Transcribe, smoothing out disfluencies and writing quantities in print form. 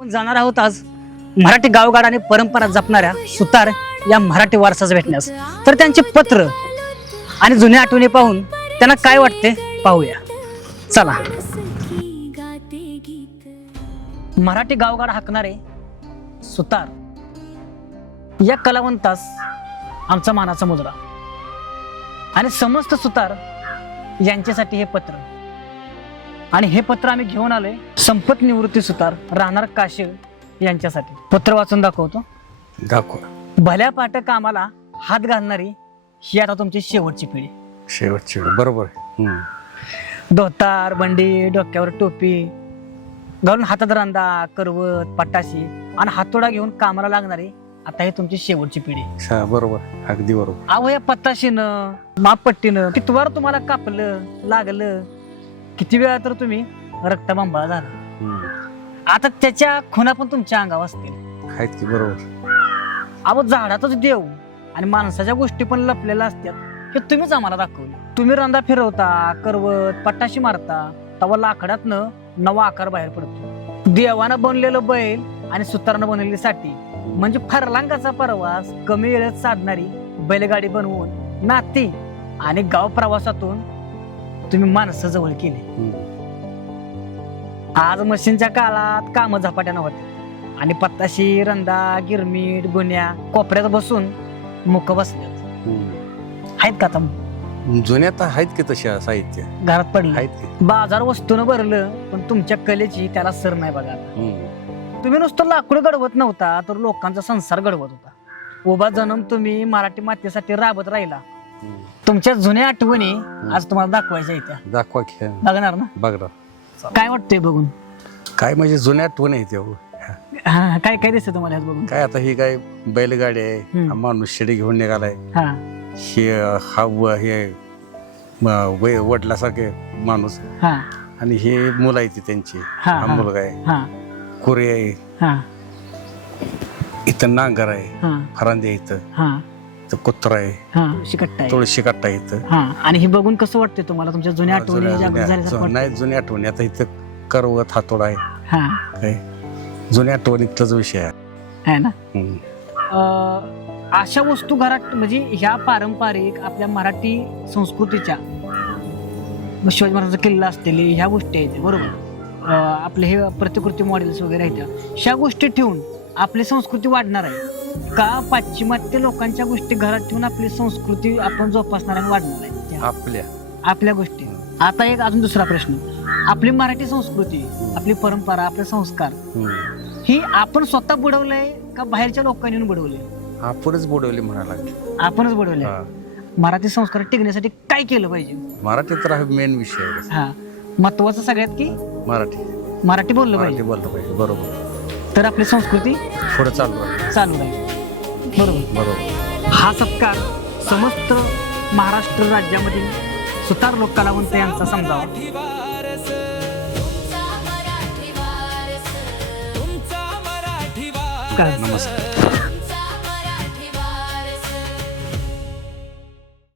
आपण जाणार आहोत आज मराठी गावगाड आणि परंपरा जपणाऱ्या सुतार या मराठी वारसाच भेटण्यास. तर त्यांचे पत्र आणि जुन्या आठवणी पाहून त्यांना काय वाटते पाहूया. चला. मराठी गावगाड हाकणारे सुतार या कलावंतास आमचा मानाचा मुजरा आणि समस्त सुतार यांच्यासाठी हे पत्र. आणि हे पत्र आम्ही घेऊन आलोय संपत निवृत्ती सुतार राहणार काशीळ यांच्यासाठी. पत्र वाचून दाखवतो. दाखवा. भल्या पाट कामाला हात घालणारी ही आता तुमची शेवटची पिढी. शेवटची वेळ. बरोबर आहे. धोतार बंडी डोक्यावर टोपी घालून हातात रांदा करवत पटाशी आणि हातोडा घेऊन कामाला लागणारी आता ही तुमची शेवटची पिढी. बरोबर, अगदी बरोबर. अहो या पत्ताशीनं मापपट्टीनं कितवार तुम्हाला कापलं लागलं, किती वेळा तर तुम्ही रक्तबंबाळ झाला. आता त्याच्या खुणा पण तुमच्या अंगावर असतील. आहेत की. बरोबर. अहो झाडातच देव आणि माणसाच्या गोष्टी पण लपलेल्या असतात हे तुम्हीच आम्हाला दाखवलं. तुम्ही रांदा फिरवता करवत पटाशी मारता तेव्हा लाकडातनं नवा आकार बाहेर पडतो. देवानं बनलेलं बैल आणि सुतारानं बनवलेली साठी म्हणजे फरलांगाचा प्रवास कमी वेळेत साधणारी बैलगाडी बनवून नाती आणि गाव प्रवासातून तुम्ही माणसं जवळ केली. आज मशीनच्या काळात काम झपाट्यानं होते आणि पत्ताशी रंदा गिरमीट गुन्ह्या कोपऱ्यात बसून मुक बसल्यात. आहेत का आता जुन्यात आहेत की तशा साहित्य घरात पडले आहेत की. बाजार वस्तून भरलं पण तुमच्या कलेची त्याला सर नाही बघा. तुम्ही नुसतं लाकूड घडवत नव्हता तर लोकांचा संसार घडवत होता. उभा जन्म तुम्ही मराठी मातेसाठी राबत राहिला. तुमच्या जुन्या आठवणी आज तुम्हाला दाखवायच्या इथे. दाखवा की. बघणार ना. बघणार. काय वाटतंय बघून? काय म्हणजे जुन्या आठवण आहे त्या. हा, काय काय दिसतं तुम्हाला ह्यात बघून? काय आता ही काय बैलगाडी आहे. हा माणूस शिडी घेऊन निघालाय. हा हे वडलासारखे माणूस हा आणि हे मुलं आहे ती त्यांची. हा, हा मुलगा आहे. हा कुरी आहे. हा इथं नांगर आहे. हा फरांदे आहे इथं. हा इथं कुत्रा आहे. हा शिकट्टा आहे. तुळशी कट्टा आहे इथं. हा आणि हे बघून कसं वाटतंय तुम्हाला? तुमच्या जुन्या आठवणी जागृत झाल्यासारखं वाटतंय? नाही जुन्या आठवणी. आता इथं करवत हातोडा आहे. हा काय जुन्या आठवणीतलाच विषय आहे. है ना. अशा वस्तू घरात म्हणजे ह्या पारंपरिक आपल्या मराठी संस्कृतीच्या शिवाजी महाराजांचा किल्ला असलेली ह्या गोष्टी आहेत बरोबर. आपले हे प्रतिकृती मॉडेल्स वगैरे आहेत ह्या गोष्टी ठेवून आपली संस्कृती वाढणार आहे का पाश्चिमात्य लोकांच्या गोष्टी घरात ठेवून आपली संस्कृती आपण जोपासणार आणि वाढणार आहे आपल्या गोष्टी. आता एक अजून दुसरा प्रश्न. आपली मराठी संस्कृती आपली परंपरा आपले संस्कार ही आपण स्वतः बुडवलंय का बाहेरच्या लोकांनी बुडवले? आपणच बुडवली म्हणायला लागली. आपणच बुडवले. मराठी संस्कार टिकण्यासाठी काय केलं पाहिजे? मराठी तर हा मेन विषय आहे. हा महत्वाचं सगळ्यात की मराठी बोललं पाहिजे. बरोबर. तर आपली संस्कृती पुढे चालू राहील. बरोबर. बरोबर. हा सत्कार समस्त महाराष्ट्र राज्यामधील सुतार लोक कलावंत यांचा समजावा. नमस्कार.